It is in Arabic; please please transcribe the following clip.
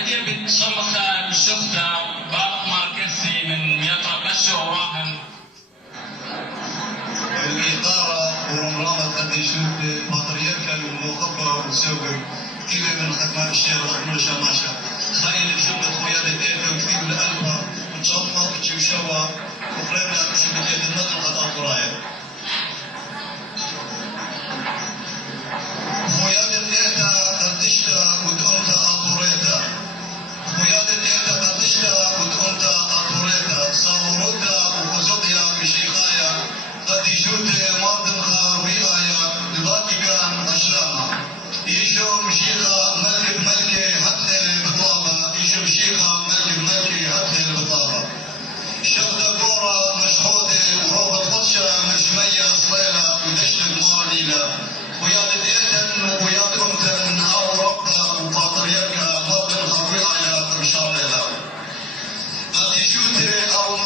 هدية بنت شمخة شفتها بارق ماركسي من ميطرة قشة وراهن الإدارة ورمرامة قد يشوف بطريقة المخبرة والسوق كذا من خدمة الشيخ رحمه شماشة خلينا نشوف خويا لدينا وكتيب الألبا وإن شاء الله تجيب شوا وقريبنا نشوف جيد النظر قد أطرايا خويا لدينا قدشتا ودونتا أطوريتا خويا لدينا قدشتا ودونتا أطوريتا صاوروتا وخزوطيا بشيخايا قد يشوت ماضن خاويايا لباقي كان أشلاما يشو مشيخة ملك ملكي حتى البطابة يشو مشيخة ملك ملكي حتى البطابة شغلة كورة مشهودة وروبة خدشة مشمية صليلة ودشت الماليلة ويا لديتن ويا كنتن أو ربها وفاطريكا ماضن خاويايا مشارلة قد يشوت أو